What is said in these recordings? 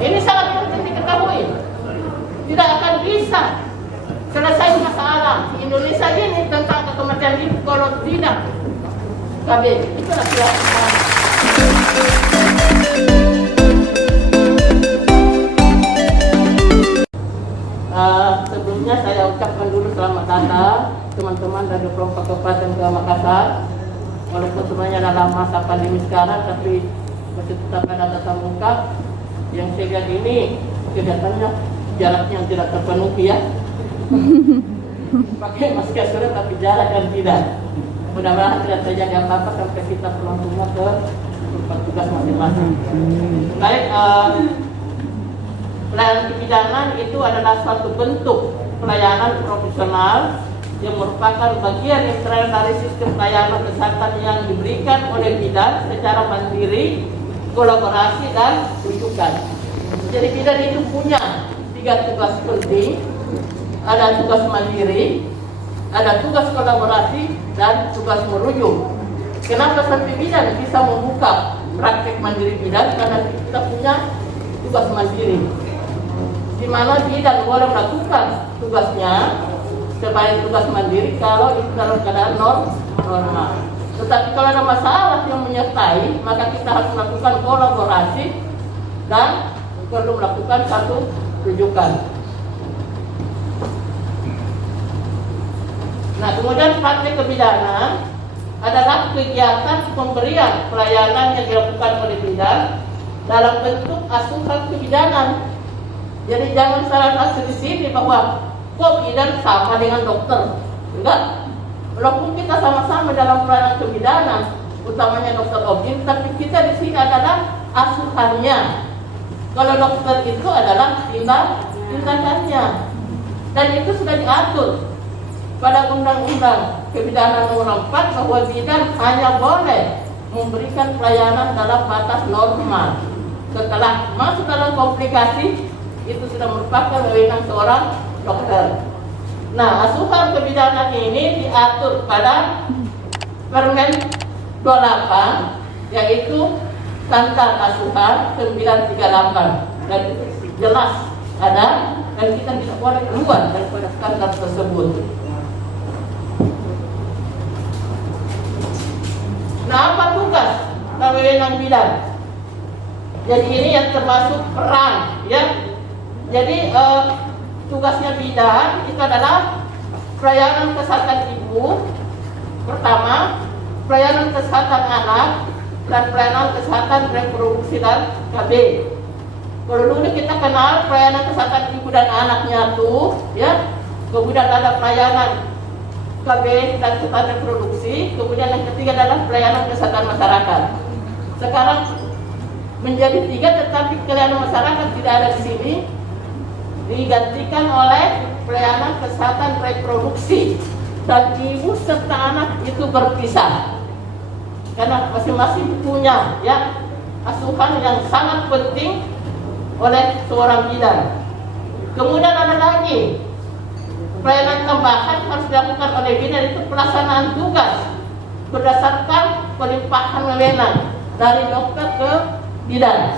Ini sangat penting diketahui. Tidak akan bisa selesai masalah di Indonesia ini tentang kematian ibu kalau tidak KB. Itulah keyakinan. Sebelumnya saya ucapkan dulu selamat datang teman-teman dari kelompok Kabupaten Makassar. Walaupun sebenarnya dalam masa pandemi sekarang, tapi masih tetap ada tatap muka. Yang saya lihat ini kelihatannya jaraknya tidak terpenuhi ya. Pakai masker sudah tapi jarak yang tidak. Mudah-mudahan tidak terjadi apa-apa sampai kita pulang rumah ke tempat tugas masing-masing. Baik, pelayanan kebidanan itu adalah suatu bentuk pelayanan profesional yang merupakan bagian integral dari sistem pelayanan kesehatan yang diberikan oleh bidan secara mandiri, kolaborasi, dan rujukan. Jadi bidan itu punya 3 tugas penting. Ada tugas mandiri, ada tugas kolaborasi, dan tugas merujuk. Kenapa sampai bidan bisa membuka praktek mandiri bidan? Karena kita punya tugas mandiri, di mana bidan boleh melakukan tugasnya sebagai tugas mandiri kalau itu dalam keadaan normal. Tetapi kalau ada masalah yang menyertai, maka kita harus melakukan kolaborasi dan perlu melakukan satu rujukan. Nah, kemudian praktek kebidanan adalah kegiatan pemberian pelayanan yang dilakukan oleh bidan dalam bentuk asuhan kebidanan. Jadi jangan salah tafsir di sini bahwa kok bidan sama dengan dokter. Enggak. Walaupun kita sama-sama dalam pelayanan kebidanan, utamanya dokter OB, tapi kita di sini adalah asuhannya. Kalau dokter itu adalah tindakannya. Dan itu sudah diatur pada Undang-Undang Kebidanan Nomor 4 bahwa bidan hanya boleh memberikan pelayanan dalam batas normal. Setelah masuk dalam komplikasi, itu sudah merupakan wewenang seorang dokter. Nah, asuhan kebidanan ini diatur pada Permen 28, yaitu standar asuhan 938, dan jelas ada, dan kita tidak boleh keluar daripada standar tersebut. Nah, apa tugas dan wewenang bidan? Jadi ini yang termasuk peran, ya. Jadi tugasnya bidan itu adalah pelayanan kesehatan ibu, pertama, pelayanan kesehatan anak, dan pelayanan kesehatan reproduksi dan KB. Kalau dulu kita kenal pelayanan kesehatan ibu dan anaknya tuh, ya. Kemudian ada pelayanan KB dan kesehatan reproduksi, kemudian yang ketiga adalah pelayanan kesehatan masyarakat. Sekarang menjadi 3, tetapi pelayanan masyarakat tidak ada di sini, digantikan oleh pelayanan kesehatan reproduksi, dan ibu serta anak itu berpisah karena masing-masing punya ya asuhan yang sangat penting oleh seorang bidan. Kemudian ada lagi pelayanan tambahan harus dilakukan oleh bidan, itu pelaksanaan tugas berdasarkan pelimpahan wewenang dari dokter ke bidan,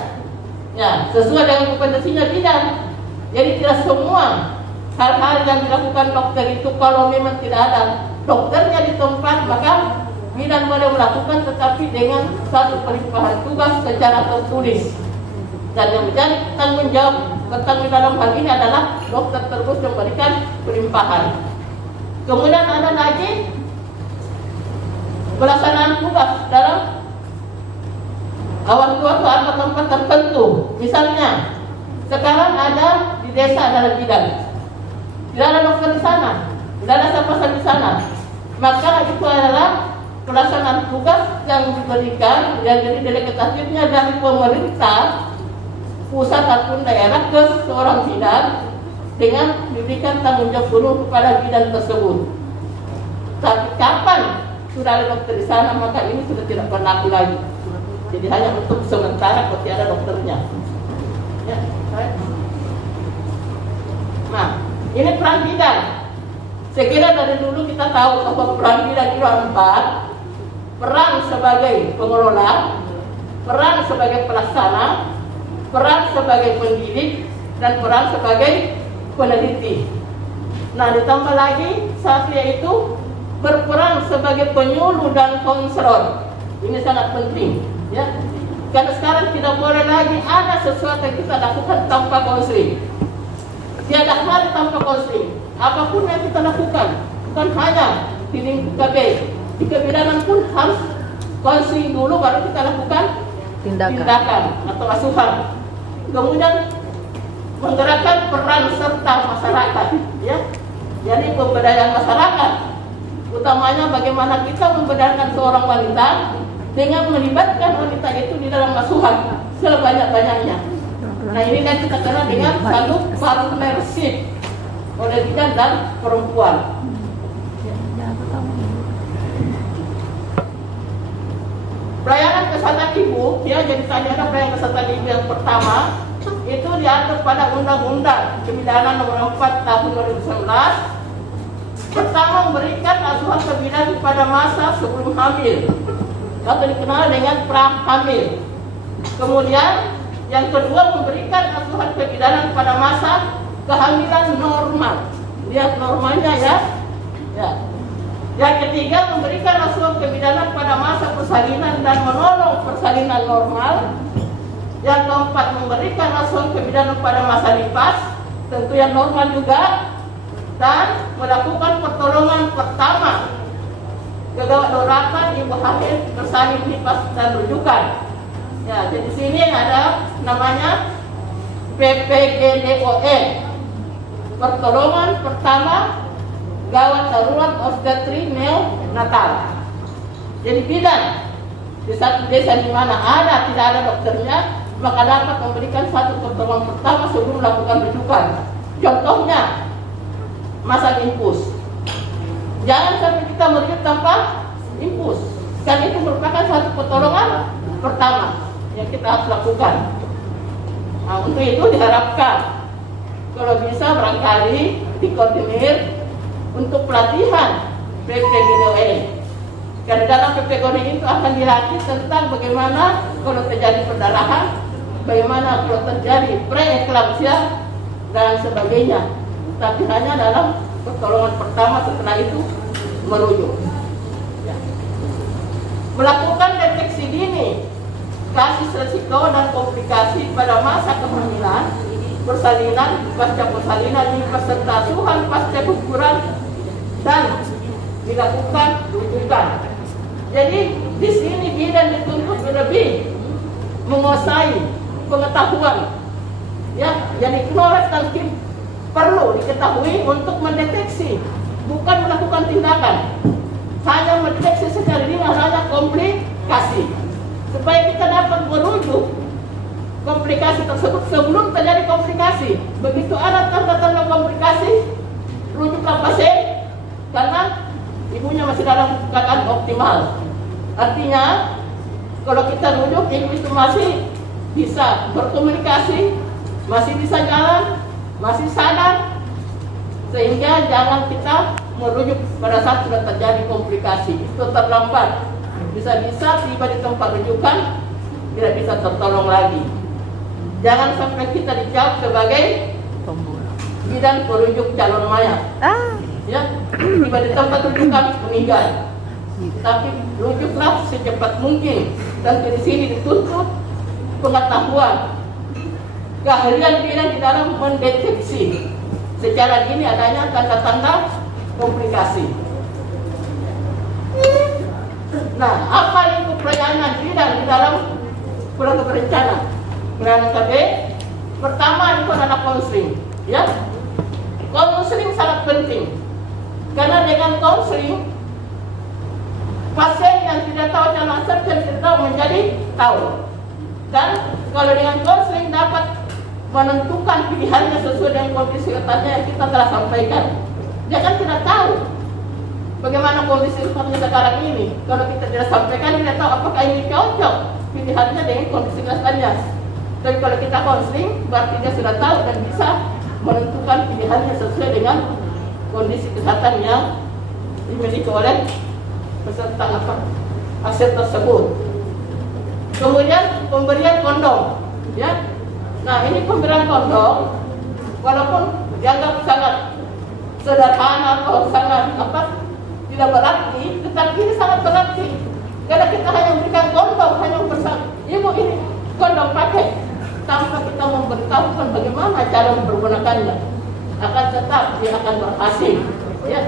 ya sesuai dengan kompetensinya bidan. Jadi tidak semua hal-hal yang dilakukan dokter itu kalau memang tidak ada dokternya di tempat, maka bidan boleh melakukan, tetapi dengan satu pelimpahan tugas secara tertulis. Dan yang menjadi tanggung jawab tentang dalam hal ini adalah dokter terus memberikan pelimpahan. Kemudian ada lagi pelaksanaan tugas dalam waktu-waktu atau tempat tertentu. Misalnya sekarang ada di desa adalah bidan, tidak ada dokter di sana, tidak ada siapa di sana, maka itu adalah pelaksanaan tugas yang diberikan, yang jadi delegatifnya dari pemerintah pusat ataupun daerah ke seorang bidan dengan diberikan tanggung jawab penuh kepada bidan tersebut. Tapi kapan sudah ada dokter di sana, maka ini sudah tidak berlaku lagi. Jadi hanya untuk sementara kalau tidak ada dokternya. Ya, nah, ini peran bidan. Saya kira dari dulu kita tahu bahwa peran bidan itu 4. Peran sebagai pengelola, peran sebagai pelaksana, peran sebagai pendidik dan peran sebagai peneliti. Nah, ditambah lagi Satria itu berperan sebagai penyuluh dan konselor. Ini sangat penting, ya. Karena sekarang tidak boleh lagi ada sesuatu yang kita lakukan tanpa konseling. Tiada hal tanpa konseling. Apapun yang kita lakukan, bukan hanya di lingkup KB, di kebidanan pun harus konseling dulu baru kita lakukan tindakan atau asuhan. Kemudian menggerakkan peran serta masyarakat, ya. Jadi pemberdayaan masyarakat, utamanya bagaimana kita memberdayakan seorang wanita dengan melibatkan wanita itu di dalam asuhan sebanyak-banyaknya. Nah, ini yang kita kenal dengan satu partnership oleh bidan dan perempuan. Pelayanan kesehatan ibu, ya, jadi tadi ada pelayanan kesehatan ibu yang pertama itu diatur pada Undang-Undang Kebidanan Nomor 4 Tahun 2019. Pertama, memberikan asuhan kebidanan pada masa sebelum hamil atau dikenal dengan prahamil. Kemudian yang kedua, memberikan asuhan kebidanan pada masa kehamilan normal. Lihat normalnya, ya. Yang ketiga, memberikan asuhan kebidanan pada masa persalinan dan menolong persalinan normal. Yang keempat, memberikan asuhan kebidanan pada masa nifas, tentu yang normal juga, dan melakukan pertolongan pertama kegawat daruratan ibu hamil, bersalin, nifas, dan rujukan. Ya, jadi sini ada namanya PPGDON, pertolongan pertama gawat darurat obstetri neonatal. Jadi bidan di satu desa di mana tidak ada dokternya, maka dapat memberikan satu pertolongan pertama sebelum melakukan rujukan. Contohnya masang infus. Jangan sampai kita merujuk tanpa infus, karena itu merupakan satu pertolongan pertama yang kita harus lakukan. Nah, untuk itu diharapkan kalau bisa barangkali dikoordinir untuk pelatihan PPGDON. Karena dalam PPGDON itu akan dilatih tentang bagaimana kalau terjadi perdarahan, bagaimana kalau terjadi preeklampsia dan sebagainya. Tapi hanya dalam pertolongan pertama, setelah itu merujuk. Ya. Melakukan deteksi dini kasus resiko dan komplikasi pada masa kehamilan, persalinan, pasca persalinan, peserta asuhan, pasca guguran, dan dilakukan rujukan. Jadi di sini bidan dituntut lebih menguasai pengetahuan, ya. Jadi knowledge dan skill perlu diketahui untuk mendeteksi, bukan melakukan tindakan. Hanya mendeteksi secara dini, hanya komplikasi, supaya kita dapat merujuk komplikasi tersebut sebelum terjadi komplikasi. Begitu ada tanda-tanda komplikasi, rujuklah pasien, karena ibunya masih dalam keadaan optimal. Artinya kalau kita rujuk, ibu itu masih bisa berkomunikasi, masih bisa jalan, masih sadar, sehingga jangan kita merujuk pada saat sudah terjadi komplikasi. Itu terlambat, bisa-bisa tiba di tempat rujukan tidak bisa tertolong lagi. Jangan sampai kita dijawab sebagai bidan perujuk calon mayat, ya, tiba di tempat rujukan meninggal. Tapi rujuklah secepat mungkin, dan di sini dituntut pengetahuan, keahlian bidan di dalam mendeteksi secara dini adanya tanda-tanda komplikasi. Nah, apa lingkup pelayanan bidan di dalam keluarga berencana? Pelayanan KB pertama itu adalah konseling, ya. Konseling sangat penting, karena dengan konseling pasien yang tidak tahu calon serta tidak tahu menjadi tahu, dan kalau dengan konseling dapat menentukan pilihannya sesuai dengan kondisi kesehatannya yang kita telah sampaikan. Dia kan tidak tahu bagaimana kondisi kesehatannya sekarang ini. Kalau kita tidak sampaikan, tidak tahu apakah ini cocok pilihannya dengan kondisi kesehatannya. Tapi kalau kita konseling, berarti dia sudah tahu dan bisa menentukan pilihannya sesuai dengan kondisi kesehatan yang dimiliki oleh peserta pasien tersebut. Kemudian pemberian kondom, ya. Nah, ini pemberian kondom, walaupun dianggap sangat sederhana atau sangat tidak berarti, tetapi ini sangat berarti. Karena kita hanya memberikan kondom, hanya bersama ibu ini kondom pakai, tanpa kita memberitahukan bagaimana cara mempergunakannya, akan tetap dia akan berhasil. Ya.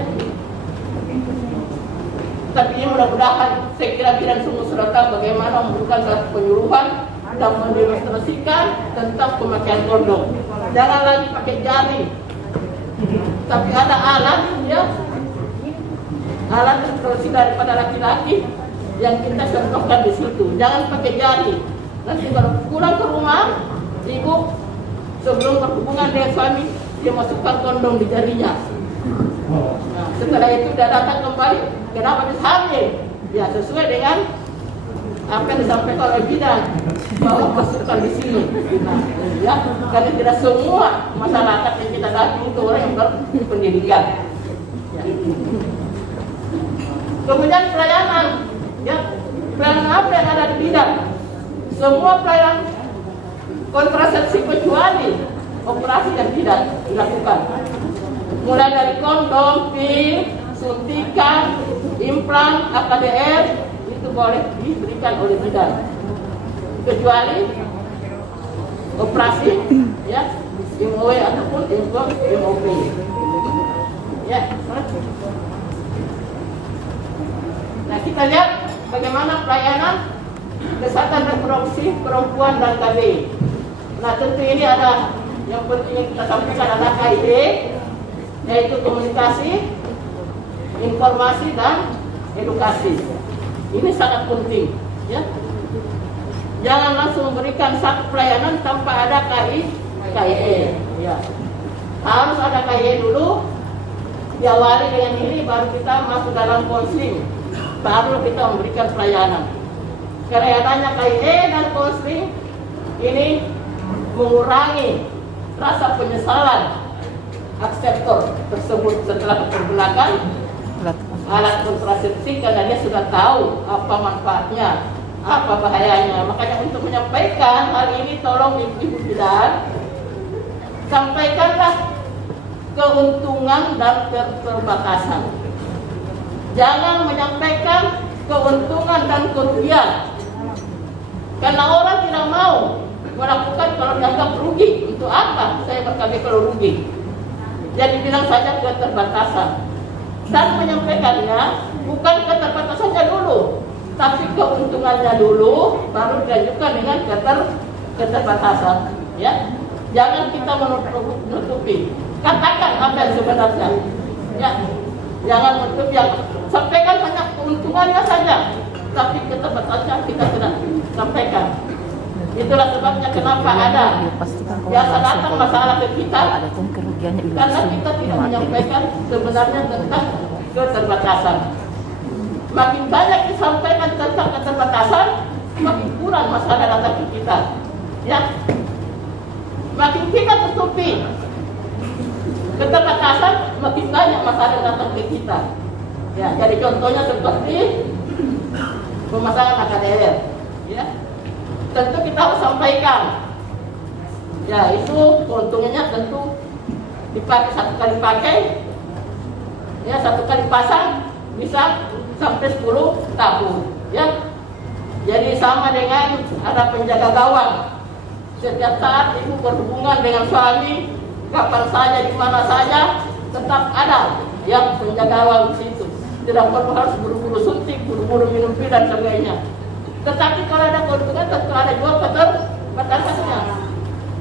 Tapi ini mudah-mudahan saya kira bidan semua sudah tahu bagaimana memberikan satu penyuluhan dan mendemonstrasikan tentang pemakaian kondom. Jangan lagi pakai jari, tapi ada alat, ya, alat instruksi daripada laki-laki yang kita contohkan di situ. Jangan pakai jari. Nanti kalau pulang ke rumah, ibu sebelum berhubungan dengan suami, dia masukkan kondom di jarinya. Nah, setelah itu dia datang kembali, kenapa bisa hamil? Ya sesuai dengan apa yang disampaikan oleh bidan bahwa masukkan di sini. Nah, ya, karena tidak semua masyarakat yang kita dapat itu orang yang berpendidikan. Ya. Kemudian pelayanan, ya, pelayanan apa yang ada di bidan? Semua pelayanan kontrasepsi kecuali operasi yang tidak dilakukan. Mulai dari kondom, pil, suntikan, implan, AKDR itu boleh diberikan oleh bidan. Kecuali operasi, ya, IMOW ataupun IMOP. Ya. Nah, kita lihat bagaimana pelayanan kesehatan reproduksi perempuan dan KB. Nah, tentu ini ada yang penting yang kita sampaikan adalah KID, yaitu komunikasi, informasi dan edukasi. Ini sangat penting, ya. Jangan langsung memberikan satu pelayanan tanpa ada KIE, ya. Harus ada KIE dulu, diawali dengan ini, baru kita masuk dalam konseling, baru kita memberikan pelayanan. Karena adanya KIE dan konseling ini mengurangi rasa penyesalan akseptor tersebut setelah mempergunakan alat kontrasepsi, karena dia sudah tahu apa manfaatnya, apa bahayanya. Makanya untuk menyampaikan hal ini, tolong ibu-ibu bidan, sampaikanlah keuntungan dan keterbatasan. Jangan menyampaikan keuntungan dan kerugian, karena orang tidak mau melakukan kalau dianggap rugi. Untuk apa saya berKB kalau rugi? Jadi bilang saja keterbatasan, dan menyampaikannya bukan keterbatasannya dulu, tapi keuntungannya dulu, baru dilanjutkan dengan keterbatasan. Ya, jangan kita menutupi. Katakan apa yang sebenarnya. Ya, jangan menutup, yang sampaikan banyak keuntungannya saja, tapi keterbatasannya kita tidak sampaikan. Itulah sebabnya kenapa ada biasa datang masalah ke kita, karena kita tidak menyampaikan sebenarnya tentang keterbatasan. Makin banyak disampaikan tentang keterbatasan, makin kurang masalah datang ke kita. Ya, makin kita tutupi keterbatasan, makin banyak masalah datang ke kita. Ya, jadi contohnya seperti pemasangan AKDR. Ya. Tentu kita harus sampaikan, ya, itu keuntungannya tentu dipakai satu kali pakai, ya, satu kali pasang bisa sampai 10 tahun, ya. Jadi sama dengan ada penjaga gawang. Setiap saat ibu berhubungan dengan suami, kapan saja, di mana saja, tetap ada yang penjaga gawang di situ. Tidak perlu harus buru-buru suntik, buru-buru minum pil dan sebagainya. Tetapi kalau ada keuntungan, tentu ada juga keterbatasannya.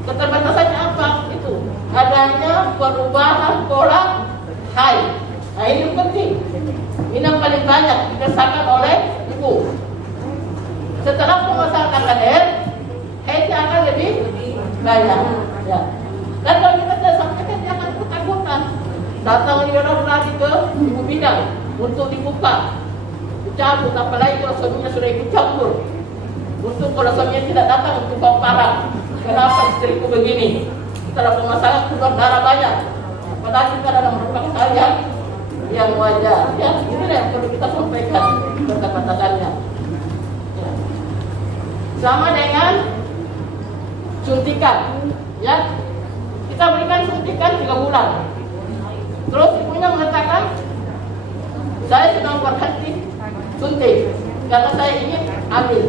Keterbatasannya apa? Itu adanya perubahan pola haid. Nah, ini penting. Ini yang paling banyak dirasakan oleh ibu. Setelah pemasangan AKDR, haidnya akan lebih banyak. Ya. Dan kalau kita tidak sampaikan, dia akan ketakutan. Datang lagi ke ibu bidan untuk dibuka. Cabut, apalagi kalau suaminya sudah ikut campur. Untuk kalau suaminya tidak datang untuk bawa parah, kenapa istriku begini? Setelah pemasangan keluar darah banyak. Padahal kita adalah merupakan hal yang wajar. Ya, ini yang perlu kita sampaikan keterbatasannya. Ya. Sama dengan suntikan, ya. Kita berikan suntikan 3 bulan. Terus ibunya mengatakan, saya sedang berhenti suntik karena saya ingin hamil.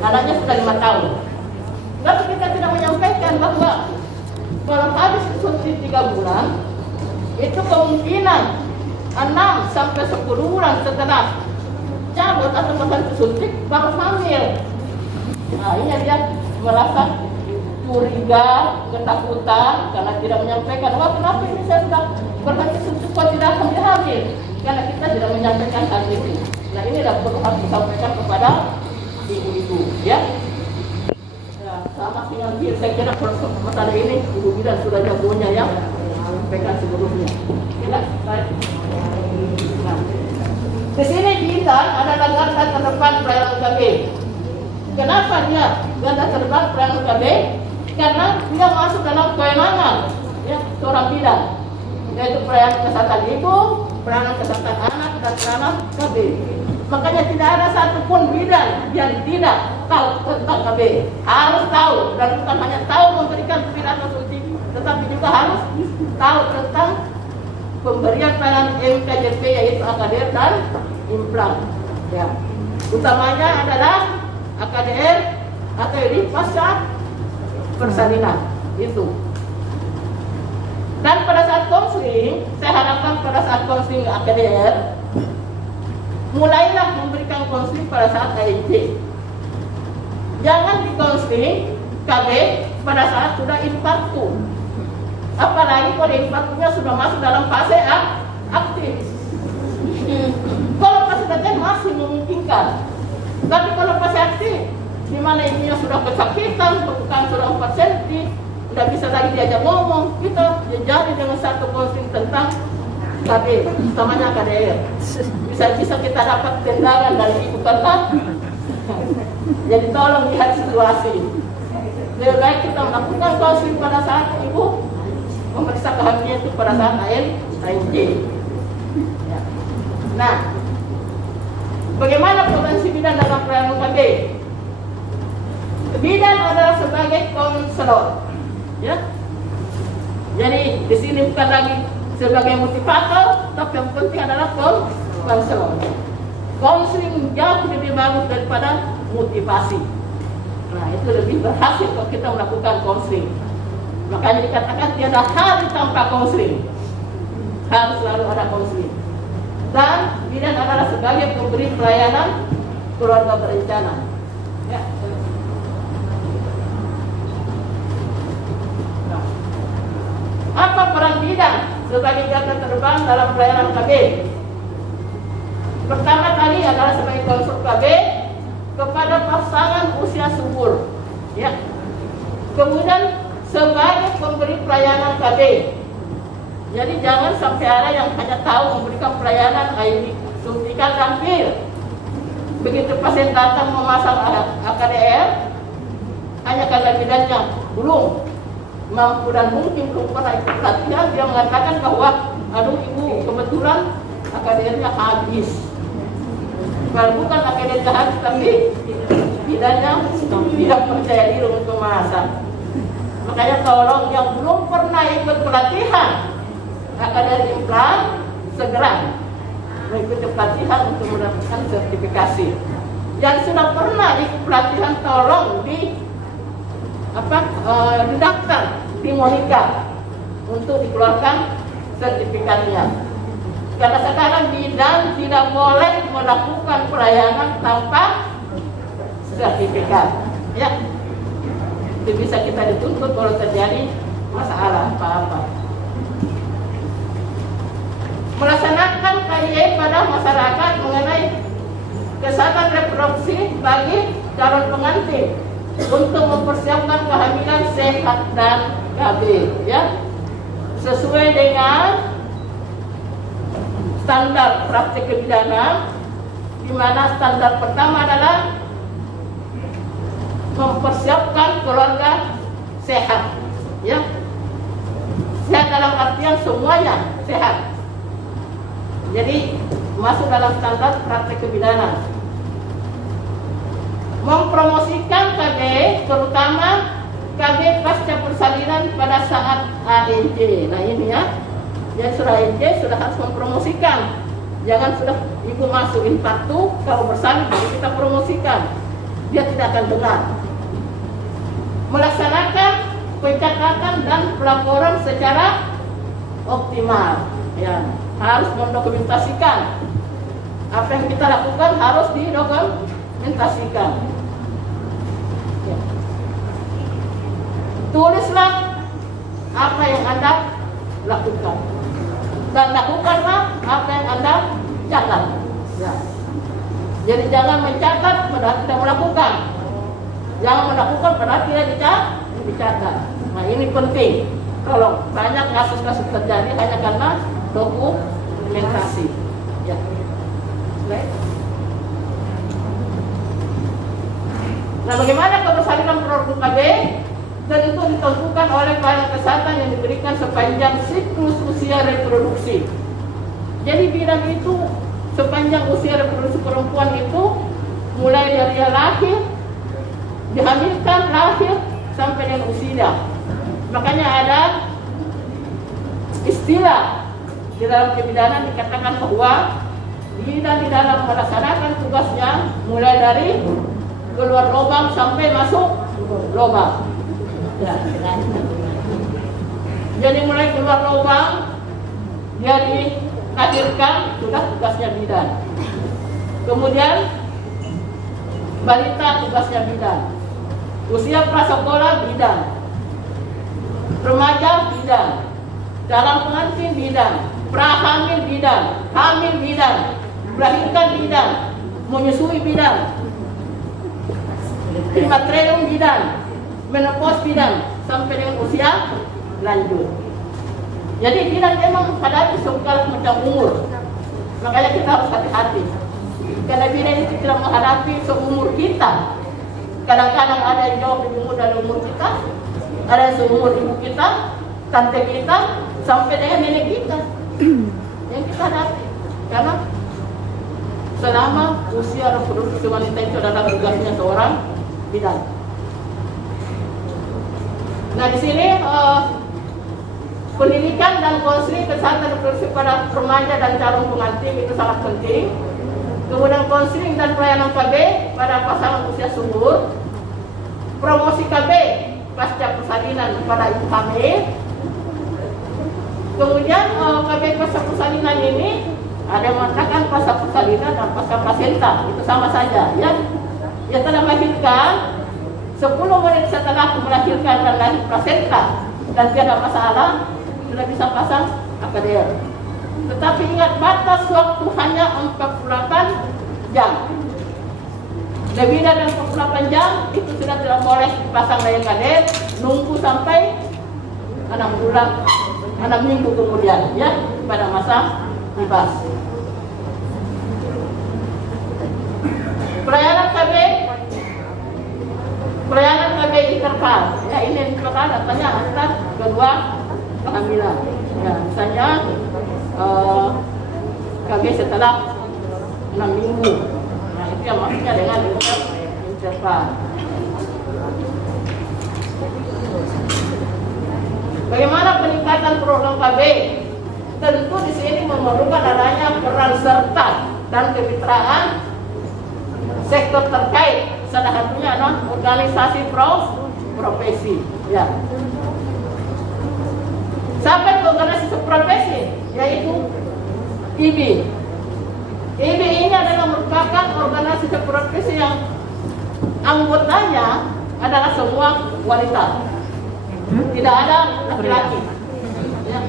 Anaknya sudah 5 tahun. Lalu kita tidak menyampaikan bahwa kalau habis suntik 3 bulan, itu kemungkinan 6 sampai 10 bulan setelah cabut atau berhenti suntik baru hamil. Nah, ini dia merasa curiga, ketakutan karena tidak menyampaikan, wah kenapa ini saya sudah berhenti suntik kok tidak hamil? Karena kita tidak menyampaikan hal itu. Nah, ini perlu harus disampaikan kepada ibu-ibu, ya. Nah, sama dengan dia, saya kira masalah ini ibu bidan sudah jagonya yang sampaikan sebelumnya. Ya, baik. Nah, di sini bidan adalah garda terdepan pelayanan KB. Kenapa dia garda terdepan pelayanan KB? Karena dia masuk dalam kewenangan, ya, seorang bidan, yaitu pelayanan kesehatan ibu, pelayanan kesehatan anak, dan pelayanan KB. Makanya tidak ada satupun bidan yang tidak tahu tentang KB. Harus tahu, dan bukan hanya tahu memberikan suntik atau suntik, tetapi juga harus tahu tentang pemberian pelayanan MKJP, yaitu AKDR dan implan. Ya. Utamanya adalah AKDR atau di pasca persalinan itu. Dan pada saat konseling, saya harapkan pada saat konseling AKDR, mulailah memberikan konseling pada saat AIT. Jangan dikonseling KB pada saat sudah infarktu. Apalagi kalau infarktunya sudah masuk dalam fase aktif. Kalau fase aktif masih memungkinkan. Tapi kalau fase aktif, di mana ibunya sudah kesakitan, bukan sudah 4 cm, tidak bisa lagi diajak ngomong, kita jadi dengan satu konseling tentang KB, utamanya KDR. Bisa kita dapat tendangan dari ibu karena. Jadi tolong lihat situasi. Lebih baik kita melakukan konseling pada saat ibu memeriksa kehamilan itu pada saat AIJ. Ya. Nah, bagaimana potensi bidan dalam pelayanan KB? Bidan adalah sebagai konselor, ya. Jadi di sini bukan lagi sebagai motivator, tapi yang penting adalah konselor. Konseling jauh lebih bagus daripada motivasi. Nah, itu lebih berhasil kalau kita melakukan konseling. Makanya dikatakan tiada hari tanpa konseling. Harus selalu ada konseling. Dan bidan adalah sebagai pemberi pelayanan keluarga berencana. Ya. Nah, apa peran bidan sebagai garda terdepan dalam pelayanan KB? Pertama kali adalah sebagai konsul KB kepada pasangan usia subur, ya. Kemudian sebagai pemberi pelayanan KB. Jadi jangan sampai ada yang hanya tahu memberikan pelayanan suntikan dan pil. Begitu pasien datang memasang AKDR, hanya karena bidannya belum mampu dan mungkin belum pernah ikut pelatihan, dia mengatakan bahwa aduh ibu kebetulan AKDR-nya habis. Kalau bukan AKDR-nya habis, tapi bidannya tidak percaya diri untuk memasang. Makanya tolong yang belum pernah ikut pelatihan AKDR implan segera mengikuti pelatihan untuk mendapatkan sertifikasi. Yang sudah pernah ikut pelatihan tolong didaftar di Monika untuk dikeluarkan sertifikatnya. Karena sekarang bidan tidak boleh melakukan pelayanan tanpa sertifikat. Ya, itu bisa kita dituntut kalau terjadi masalah apa-apa. Melaksanakan KIE pada masyarakat mengenai kesehatan reproduksi bagi calon pengantin untuk mempersiapkan kehamilan sehat dan KB, ya, sesuai dengan standar praktik kebidanan, di mana standar pertama adalah mempersiapkan keluarga sehat, ya. Sehat dalam artian semuanya sehat. Jadi masuk dalam standar praktik kebidanan. Mempromosikan KB, terutama KB pasca persalinan pada saat ANJ. Nah ini ya, jadi sudah ANJ sudah harus mempromosikan. Jangan sudah ibu masukin kartu, kalau bersalin baru kita promosikan. Dia tidak akan dengar. Melaksanakan pencatatan dan pelaporan secara optimal. Ya, harus mendokumentasikan. Apa yang kita lakukan harus didokumentasikan. Ya. Tulislah apa yang Anda lakukan. Dan lakukanlah apa yang Anda catat. Ya. Jadi jangan mencatat padahal tidak melakukan. Jangan melakukan padahal tidak dicatat. Nah ini penting. Kalau banyak kasus-kasus terjadi hanya karena dokumentasi. Ya. Nah bagaimana kebersalinan produk KB? Tentu ditentukan oleh pelayanan kesehatan yang diberikan sepanjang siklus usia reproduksi. Jadi bidan itu sepanjang usia reproduksi perempuan itu mulai dari lahir, dihamilkan, lahir sampai dengan usia. Makanya ada istilah di dalam kebidanan dikatakan bahwa bidan di dalam melaksanakan tugasnya mulai dari keluar lubang sampai masuk lubang. Ya. Jadi mulai keluar lubang, dia dilahirkan, sudah tugasnya bidan. Kemudian balita tugasnya bidan. Usia prasekolah bidan. Remaja bidan. Dalam pengantin bidan. Prahamil bidan. Hamil bidan. Melahirkan bidan. Menyusui bidan. Klimakterium bidan. Menopause bidan sampai dengan usia lanjut. Jadi bidan memang menghadapi segala macam umur. Makanya kita harus hati-hati. Karena bidan itu tidak menghadapi seumur kita. Kadang-kadang ada yang jauh lebih muda dari umur kita, ada yang seumur ibu kita, tante kita, sampai dengan nenek kita. Yang kita hadapi. Karena selama usia reproduksi wanita itu adalah tugasnya seorang bidan. Nah di sini pendidikan dan konseling kesehatan reproduksi pada remaja dan calon pengantin itu sangat penting. Kemudian konseling dan pelayanan KB pada pasangan usia subur, promosi KB pasca persalinan pada ibu hamil. Kemudian KB pasca persalinan ini ada yang mengatakan pasca persalinan dan pasca plasenta itu sama saja ya. Yang telah melahirkan 10 menit setelah melahirkan dan lahir plasenta dan tidak masalah, sudah bisa pasang AKDR. Tetapi ingat batas waktu hanya 48 jam. Lebih dari 48 jam itu sudah tidak boleh dipasang layar AKDR, nunggu sampai 6 bulan, 6 minggu kemudian ya pada masa nifas. Pelayanan KB interval, ya ini interval datanya antar kedua kehamilan. Ya, misalnya KB setelah 6 minggu. Nah itu yang maksudnya dengan interval. Bagaimana peningkatan program KB? Tentu di sini memerlukan adanya peran serta dan kemitraan sektor terkait. Salah satunya adalah organisasi profesi. Ya. Sampai ke organisasi profesi, yaitu IBI. IBI ini adalah merupakan organisasi profesi yang anggotanya adalah semua wanita, tidak ada laki-laki. Ya.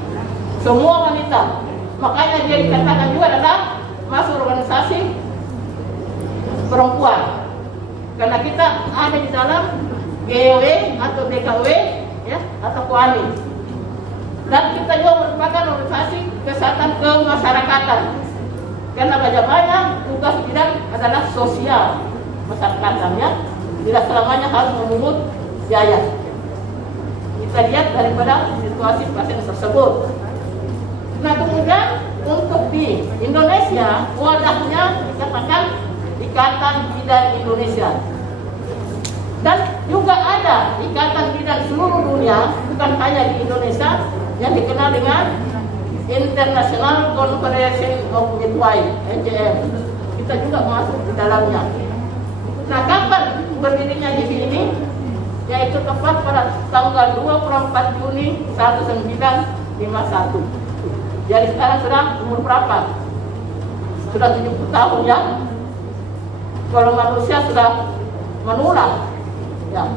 Semua wanita. Makanya dia dikatakan juga adalah masuk organisasi perempuan. Karena kita ada di dalam GW atau DKW ya, atau KOANI. Dan kita juga merupakan organisasi kesehatan kemasyarakatan. Karena banyak tugas bidan adalah sosial masyarakatan ya. Tidak selamanya harus memungut biaya. Kita lihat daripada situasi pasien tersebut. Nah kemudian untuk di Indonesia wadahnya dikatakan Ikatan Bidan Indonesia. Dan juga ada ikatan bidan seluruh dunia, bukan hanya di Indonesia, yang dikenal dengan International Confederation of Midwives (ICM). Kita juga masuk di dalamnya. Nah, kapan berdirinya GIMI ini? Yaitu tepat pada tanggal 24 Juni 1951. Jadi sekarang sudah umur berapa? Sudah 70 tahun ya. Kalau manusia sudah menular, ya.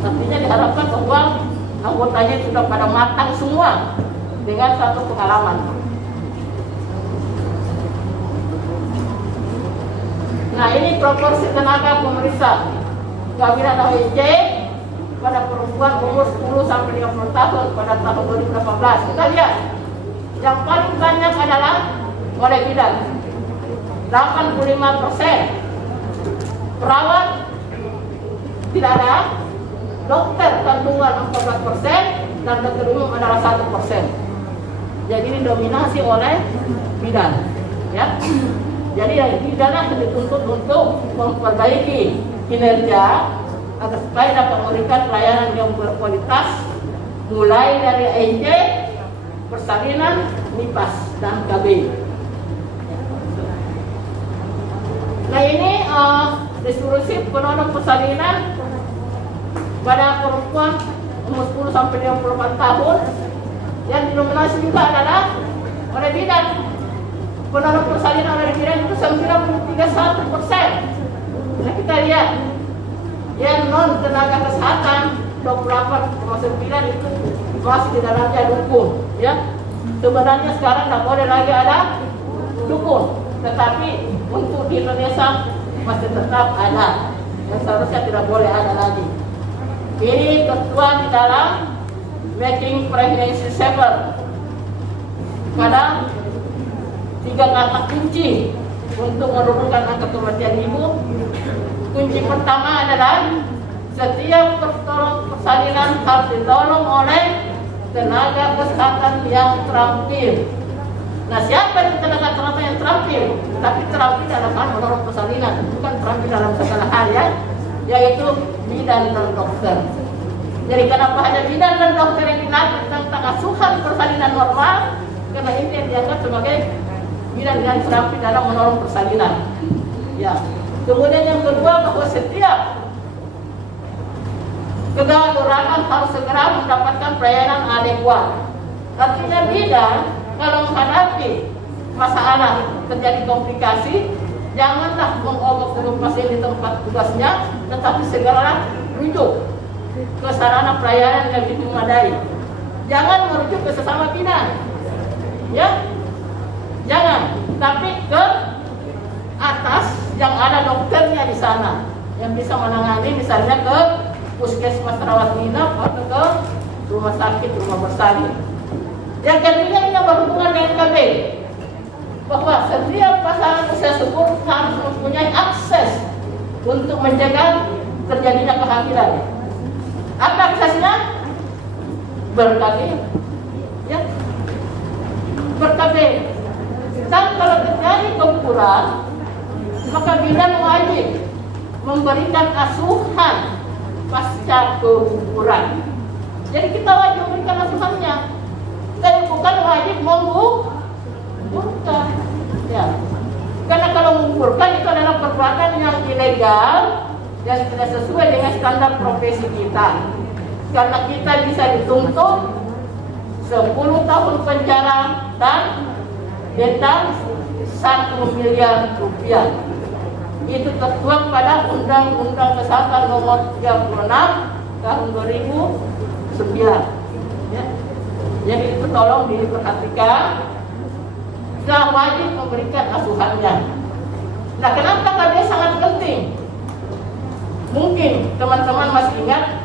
Artinya diharapkan bahwa anggotanya sudah pada matang semua dengan satu pengalaman. Nah, ini proporsi tenaga pemeriksa kehamilan HIJ pada perempuan umur 10 sampai 50 tahun pada tahun 2018. Kita lihat, yang paling banyak adalah oleh bidan, 85%. Perawat tidak ada, dokter kandungan 14%, dan dokter umum adalah 1%. Jadi ini dominasi oleh bidan, ya. Jadi yang bidan dituntut untuk memperbaiki kinerja agar supaya dapat memberikan pelayanan yang berkualitas, mulai dari AIJ, persalinan, MIPAS, dan KB. Nah, ini distribusi pendonor persalinan pada perempuan umur 10 sampai 54 tahun, yang didominasi juga adalah oleh bidan. Pendonor persalinan oleh bidan itu 93,1%. Nah, kita lihat yang non tenaga kesehatan 28,9 itu masih di dalamnya dukun, ya. Sebenarnya sekarang tidak boleh lagi ada dukun, tetapi untuk di Indonesia masih tetap ada, yang seharusnya tidak boleh ada lagi. Ini tertuang di dalam Making Pregnancy Safer pada 3 kata kunci untuk menurunkan angka kematian ibu. Kunci pertama adalah setiap persalinan harus ditolong oleh tenaga kesehatan yang terampil. Nah, siapa itu tenaga kesehatan yang terampil? Tapi terampil dalam hal menolong persalinan, bukan terampil dalam segala hal, ya, yaitu bidan dan dokter. Jadi kenapa hanya bidan dan dokter yang dilatih tentang asuhan persalinan normal? Karena ini yang dianggap sebagai bidan yang terampil dalam menolong persalinan. Ya. Kemudian yang kedua, bahwa setiap kedaruratan harus segera mendapatkan pelayanan adekuat. Artinya bidan kalau menghadapi masalah terjadi komplikasi, janganlah mengobok-obok pasien di tempat tugasnya, tetapi segera rujuk ke sarana pelayanan yang lebih memadai. Jangan merujuk ke sesama bidan, ya, jangan, tapi ke atas yang ada dokternya di sana yang bisa menangani, misalnya ke puskesmas rawat inap atau ke rumah sakit, rumah bersalin. Yang ketiga, ini berhubungan dengan KB, bahwa setiap pasangan usia subur harus mempunyai akses untuk mencegah terjadinya kehamilan. Apa aksesnya? Ber-KB, ya, ber-KB. Dan kalau terjadi keguguran, maka bidan wajib memberikan asuhan pasca keguguran. Jadi kita wajib memberikan asuhannya. Tapi bukan wajib menggugurkan, ya. Karena kalau menggugurkan itu adalah perbuatan yang ilegal dan tidak sesuai dengan standar profesi kita. Karena kita bisa dituntut 10 tahun penjara dan denda 1 miliar rupiah. Itu tertuang pada Undang-Undang Kesehatan Nomor 36 Tahun 2009. Ya. Jadi itu tolong diperhatikan. Sudah wajib memberikan asuhannya. Nah, kenapa KB sangat penting? Mungkin teman-teman masih ingat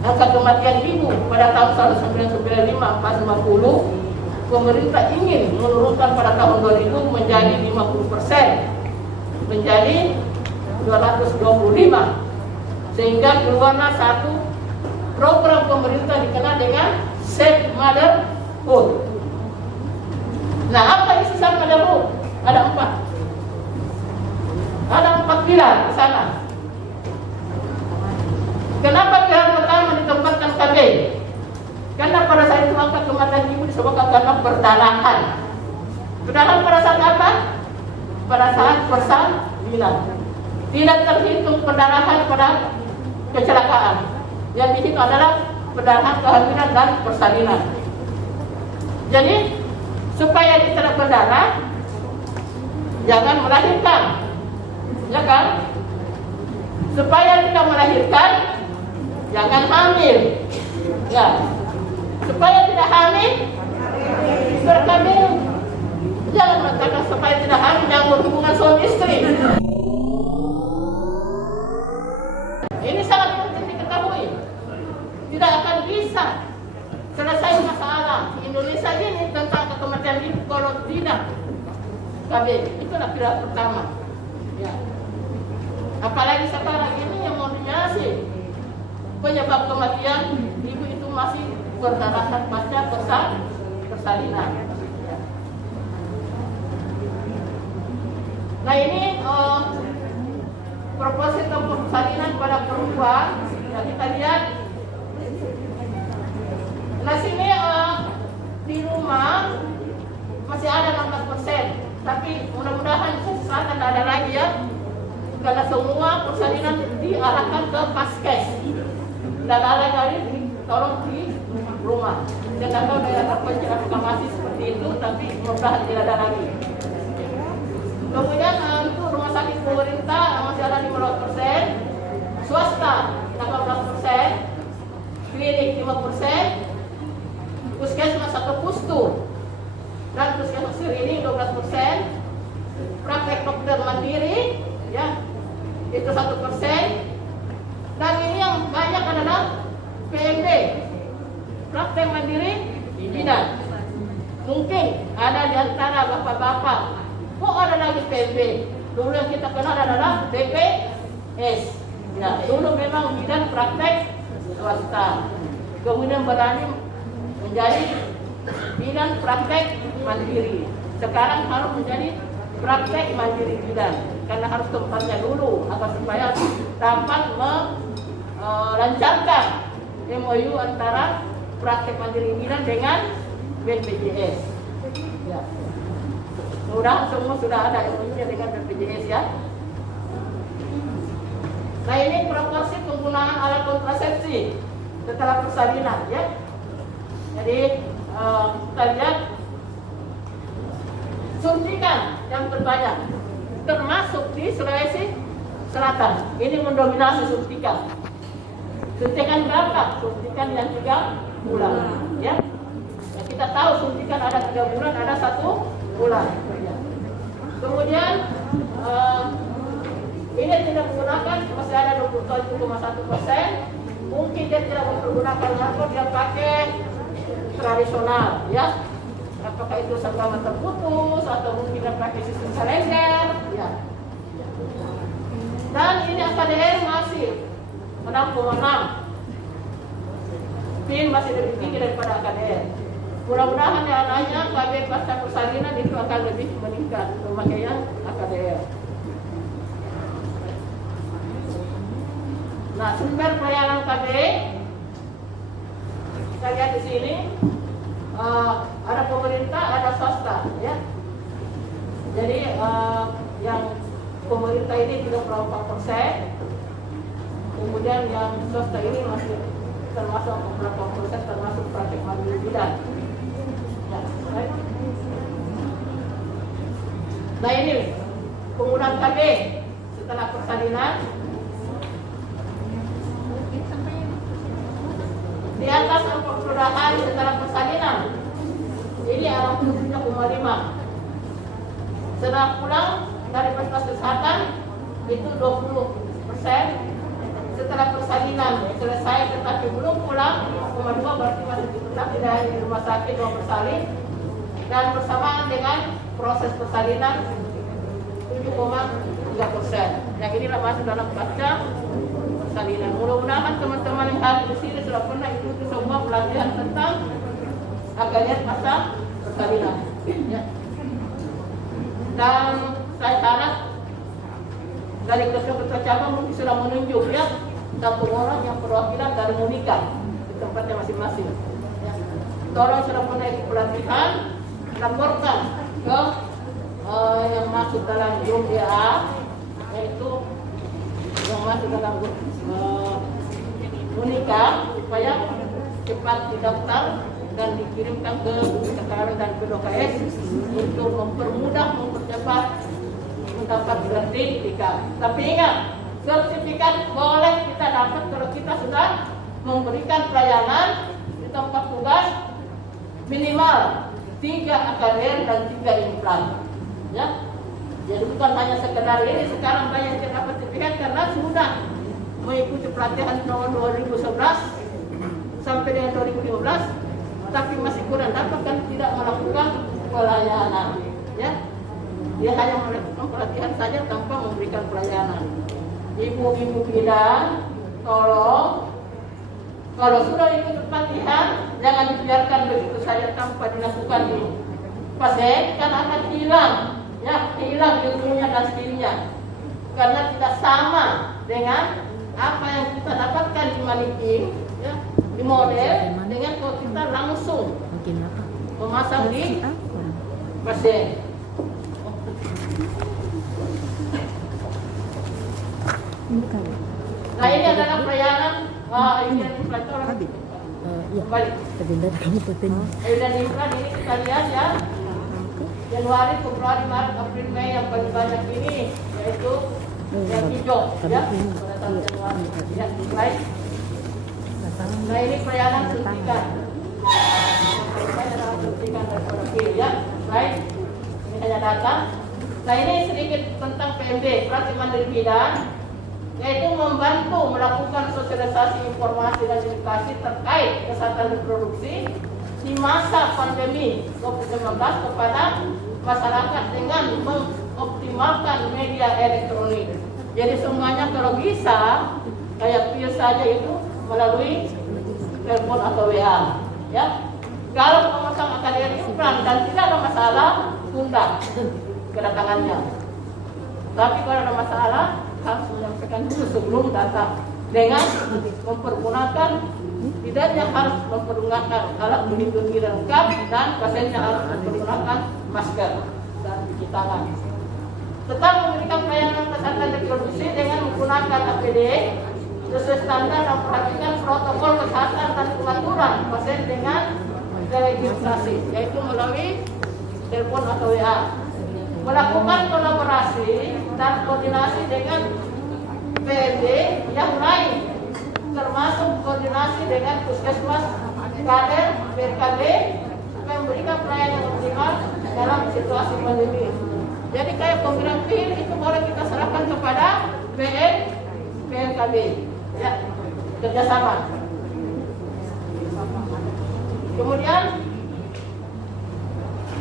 angka kematian ibu pada tahun 1995-450. Pemerintah ingin menurunkan pada tahun 2000 menjadi 50%, menjadi 225, sehingga keluarlah satu program pemerintah dikenal dengan Safe Motherhood. Nah, apa isi Safe Motherhood? Ada 4 pilar di sana. Karena pada saat itu angka kematian ibu disebabkan karena perdarahan. Perdarahan pada saat apa? Pada saat persalinan. Tidak terhitung perdarahan pada kecelakaan. Yang dihitung adalah perdarahan kehamilan dan persalinan. Jadi supaya tidak berdarah, jangan melahirkan, ya kan? Supaya tidak melahirkan, jangan hamil, ya. Supaya tidak hamil, berkabung. Jangan mengatakan supaya tidak hamil, jangan berhubungan suami istri. Ini sangat penting diketahui. Tidak akan bisa selesai masalah Indonesia ini tentang kematian ibu kalau tidak KB. Itulah pilihan pertama. Ya. Apalagi sekarang ini yang mendominasi penyebab kematian ibu itu masih berdasarkan pasca persalinan. Ya. Nah ini proporsi persalinan pada perempuan. Ya, kita lihat. Nah sini di rumah masih ada 16%, tapi mudah-mudahan sesaat tidak ada lagi ya, karena semua persalinan diarahkan ke paskes dan ada lagi tolong di rumah. Saya tak tahu daerah apa apakah masih seperti itu, tapi mudah-mudahan tidak ada lagi. Kemudian untuk rumah sakit pemerintah masih ada 15%, swasta 18%, klinik 5%. Puskesmas atau pustu dan puskesmas ini 12%, praktek dokter mandiri ya itu 1%, dan ini yang banyak adalah PMB, praktek mandiri bidan. Mungkin ada di antara bapak-bapak, kok ada lagi PMB? Dulu yang kita kenal adalah BPS. Ya, dulu memang bidan praktek swasta, kemudian berani menjadi bidan praktek mandiri. Sekarang harus menjadi praktek mandiri bidan karena harus tempatnya dulu agar supaya dapat melancarkan MOU antara praktek mandiri bidan dengan BPJS. Ya. Mudah semua sudah ada MOU-nya dengan BPJS ya. Nah ini proporsi penggunaan alat kontrasepsi setelah persalinan ya. Jadi kita lihat suntikan yang terbanyak termasuk di Sulawesi Selatan. Ini mendominasi suntikan. Suntikan berapa? Suntikan yang 3 bulan. Ya. Nah, kita tahu suntikan ada 3 bulan, ada 1 bulan. Ya. Kemudian ini tidak menggunakan, masih ada 27,1%. Mungkin dia tidak menggunakan narkoba, dia pakai tradisional ya, apakah itu seragam terputus atau mungkin pakai sistem selender ya. Dan ini AKDR masih 6,6, PIN masih lebih tinggi daripada AKDR. Mudah-mudahan yang lainnya KB pasca persalinan itu akan lebih meningkat pemakaian AKDR. Nah, sumber pelayanan KB kita lihat di sini ada pemerintah, ada swasta, ya. Jadi yang pemerintah ini 34%, kemudian yang swasta ini masih termasuk beberapa proses termasuk praktek mandiri bidan. Ya, right? Nah ini penggunaan KB setelah persalinan. Di atas angka kelurahan setelah persalinan ini 63,5. Setelah pulang dari fasilitas kesehatan itu 20%. Setelah persalinan selesai tetapi belum pulang 5,2, berarti masih tetap tidak di rumah sakit mau bersalin. Dan bersamaan dengan proses persalinan 7,3%. Yang inilah masuk dalam pasca persalinan. Mudah-mudahan teman-teman yang hadir di sini sudah pernah ikuti semua pelajaran tentang AKDR pasca persalinan. Ya. Dan saya harap dari ketua cabang mungkin sudah menunjuk ya 1 orang yang perwakilan dari Monika di tempatnya masing-masing. Ya. tolong selama ikut pelatihan laporkan ke yang masuk dalam grup WA, yaitu yang masuk dalam grup Unika, supaya cepat didaftar dan dikirimkan ke BKKR dan PDKS untuk mempercepat mendapat sertifikat. Tapi ingat, sertifikat boleh kita dapat kalau kita sudah memberikan pelayanan di tempat tugas minimal 3 AKDR dan 3 implan. Ya, jadi bukan hanya sekedar ini. Sekarang banyak yang dapat sertifikat karena sudah mengikuti pelatihan tahun 2011 sampai dengan 2015, tapi masih kurang dapat kan tidak melakukan pelayanan. Ya, dia hanya melakukan pelatihan saja tanpa memberikan pelayanan. Ibu-ibu bidan, tolong kalau sudah ikut pelatihan jangan dibiarkan begitu saja tanpa dilakukan ini. Pasien kan akan hilang, ya, hilang ilmunya dan skillnya karena tidak sama dengan apa yang kita dapatkan di Manikin, ya, di model dengan kalau kita langsung memasang di pasien. Nah, ini adalah pelayanan ini implantor. Kembali. Dan implan ini kita lihat ya. Januari, Februari, Maret, April, Mei yang paling banyak ini yaitu yang hijau ya pada tahun Januari. Ya, baik. Nah, ini pelayanan suntikan. Suntikan daripada kiri ya. Baik. Ini hanya data. Nah, ini sedikit tentang PMD, Praktik Mandiri Bidan, yaitu membantu melakukan sosialisasi informasi dan edukasi terkait kesehatan reproduksi di masa pandemi COVID-19 kepada masyarakat dengan mengoptimalkan media elektronik. Jadi semuanya kalau bisa kayak pil saja itu melalui telepon atau WA. Ya, kalau memasang AKDR implan dan tidak ada masalah, tunda kedatangannya. Tapi kalau ada masalah harus menyampaikan dulu sebelum datang dengan mempergunakan, tidaknya harus mempergunakan alat pelindung diri lengkap dan pasiennya harus mempergunakan masker dan cuci tangan. Tetap memberikan pelayanan kesehatan reproduksi dengan menggunakan APD sesuai standar dan perhatikan protokol kesehatan dan pengaturan pasien dengan registrasi, yaitu melalui telepon atau WA. Melakukan kolaborasi dan koordinasi dengan PMD yang lain, termasuk koordinasi dengan puskesmas, kader, BKB, supaya memberikan pelayanan optimal dalam situasi pandemi. Jadi kayak pemberian pil itu boleh kita serahkan kepada BNKB, ya, kerjasama. Kemudian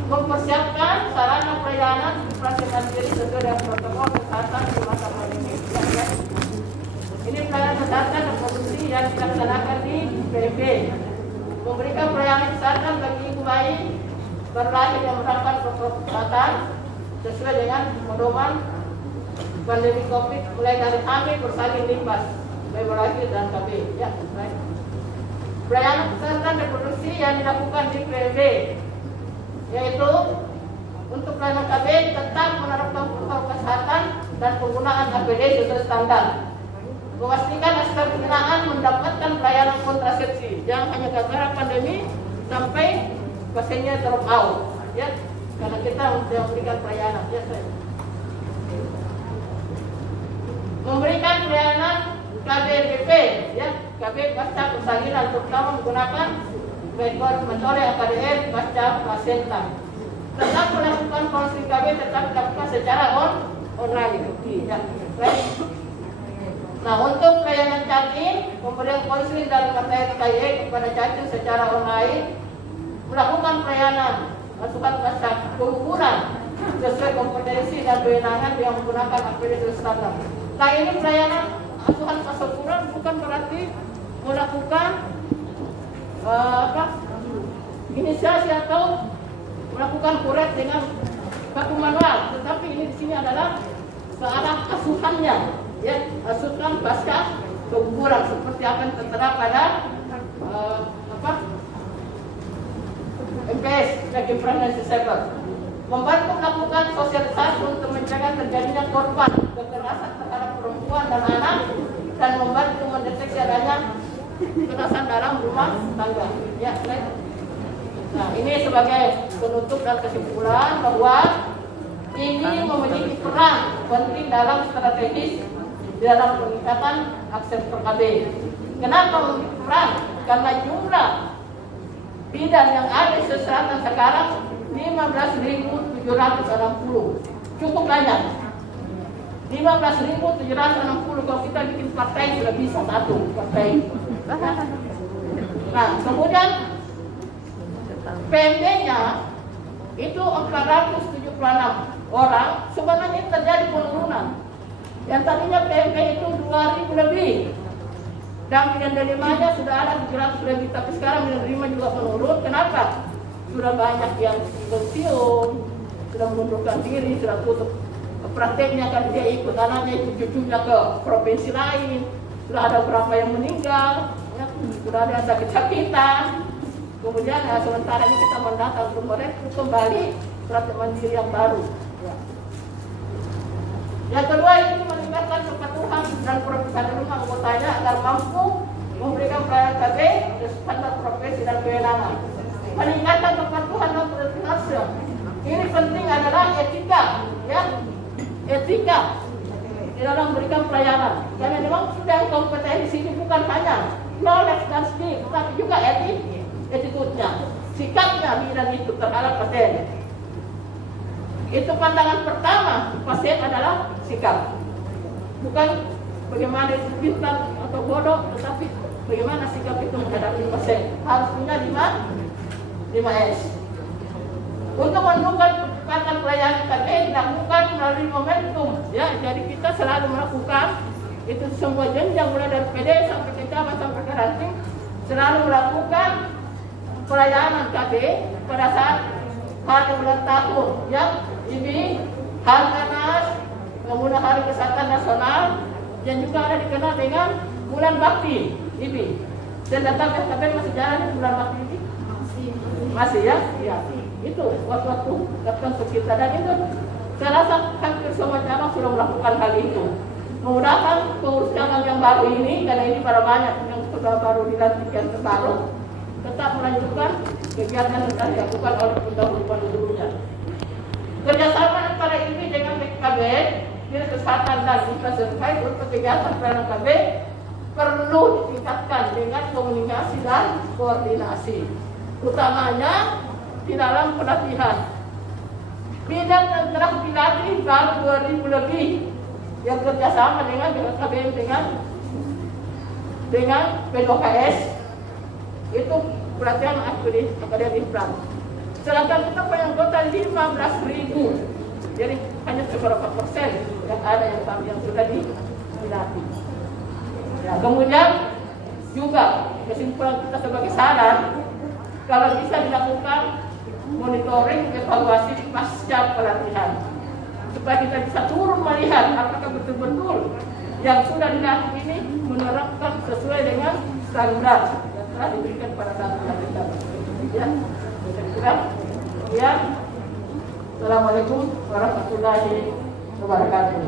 mempersiapkan sarana pelayanan praktik mandiri sesuai dengan protokol kesehatan di masa pandemi. Ini pelayanan kesehatan reproduksi yang dilaksanakan di PMB. Memberikan pelayanan kesehatan bagi ibu bayi berlahir yang menerapkan protokol kesehatan sesuai dengan pedoman pandemi COVID, mulai dari hamil, bersalin, nifas, bayi berlahir dan KB. Ya, baik. Pelayanan kesehatan reproduksi yang dilakukan di PMB, yaitu untuk pelayanan KB tetap menerapkan protokol kesehatan dan penggunaan APD sesuai standar. Memastikan aspek penggunaan mendapatkan pelayanan kontrasepsi, jangan hanya gara-gara pandemi sampai pasiennya drop out, ya, karena kita memberikan pelayanan. Ya, saya. Memberikan pelayanan KBBP, ya, KB pasca persalinan, terutama menggunakan metode AKDR pasca plasenta. Tetap melakukan konseling KB tetap dilakukan secara online. Ya, baik. Nah, untuk pelayanan cacing, pemberian konseling dan materi KY kepada cacing secara online, melakukan pelayanan masukan pasca pengukuran sesuai kompetensi dan kewenangan yang menggunakan APD standar. Nah, ini pelayanan asuhan pasca ukuran bukan berarti melakukan inisiasi atau melakukan kuret dengan baku manual, tetapi ini di sini adalah ke arah asuhannya, ya, asuhan pasca pengukuran seperti apa yang tertera pada MPS bagi pregnancy center, membantu melakukan sosialisasi untuk mencegah terjadinya korban kekerasan terhadap perempuan dan anak, dan membantu mendeteksi adanya kekerasan dalam rumah tangga. Ya, nah, ini sebagai penutup dan kesimpulan bahwa ini memiliki peran penting dalam strategis di dalam peningkatan akses PKB. Kenapa memiliki peran? Karena jumlah bidan yang ada di selatan sekarang 15.760, cukup banyak. 15.760, kalau kita bikin partai sudah bisa satu partai. Nah, kemudian PMD-nya itu 476 orang, sebenarnya terjadi penurunan. Yang tadinya PMP itu 2.000 lebih, dan bidan delimanya sudah ada 700 lebih, tapi sekarang bidan delima juga menurun. Kenapa? Sudah banyak yang pensiun, sudah mengundurkan diri, sudah tutup prakteknya, kan dia ikut anaknya, ikut cucunya ke provinsi lain. Sudah ada berapa yang meninggal, ya, sudah ada sakit-sakitan. Kemudian ya, sementara ini kita mendatang untuk merekrut kembali praktek mandiri yang baru. Ya. Yang kedua, ini meningkatkan kepatuhan dan profesionalisme rumah anggotanya agar mampu memberikan pelayanan KB dan standar profesi dan kewenangan. Meningkatkan kepatuhan dan profesionalisme. Ini penting adalah etika, ya, etika di dalam memberikan pelayanan. Karena memang sudah kompeten di sini bukan hanya knowledge dan skill, tetapi juga attitude-nya, sikapnya bidan itu terhadap pasien. Itu pandangan pertama pasien adalah sikap, bukan bagaimana itu pintar atau bodoh, tetapi bagaimana sikap itu menghadapi pasien. Harus punya 5S. Untuk mendukung percepatan pelayanan KB dilakukan melalui momentum, ya. Jadi kita selalu melakukan itu semua jenjang, mulai dari PD sampai ke cabang sampai ke ranting, selalu melakukan pelayanan KB pada saat hari ulang tahun, ya, ini Harganas, kemudian Hari Kesehatan Nasional, yang juga ada dikenal dengan Bulan Bakti, IBI. Dan datang KB masih jalan di Bulan Bakti ini? Masih, ya? Ya. Itu waktu-waktu datang ke kita, dan itu saya rasa hampir semua cabang sudah melakukan hal itu. Memudahkan pengurus cabang yang baru ini, karena ini pada banyak yang sudah baru dilantik yang terbaru, tetap melanjutkan kegiatan yang telah dilakukan oleh pendahulu-pendahulunya. Kerjasama antara ini dengan KB, Dinas Kesehatan dan Infrastruktur untuk kegiatan pelayanan KB perlu ditingkatkan dengan komunikasi dan koordinasi, utamanya di dalam pelatihan. Bidan yang telah dilatih baru 2.000 lebih yang kerjasama dengan KBM dengan P2KS, itu pelatihan akademik plan. Sedangkan kita punya anggota 15.000, jadi hanya seberapa persen yang ada yang sudah dilatih. Ya, kemudian juga kesimpulan kita sebagai saran, kalau bisa dilakukan monitoring evaluasi pasca pelatihan, supaya kita bisa turun melihat apakah betul-betul yang sudah dilatih ini menerapkan sesuai dengan standar yang telah diberikan pada saat pelatihan. Ya, Assalamualaikum warahmatullahi wabarakatuh.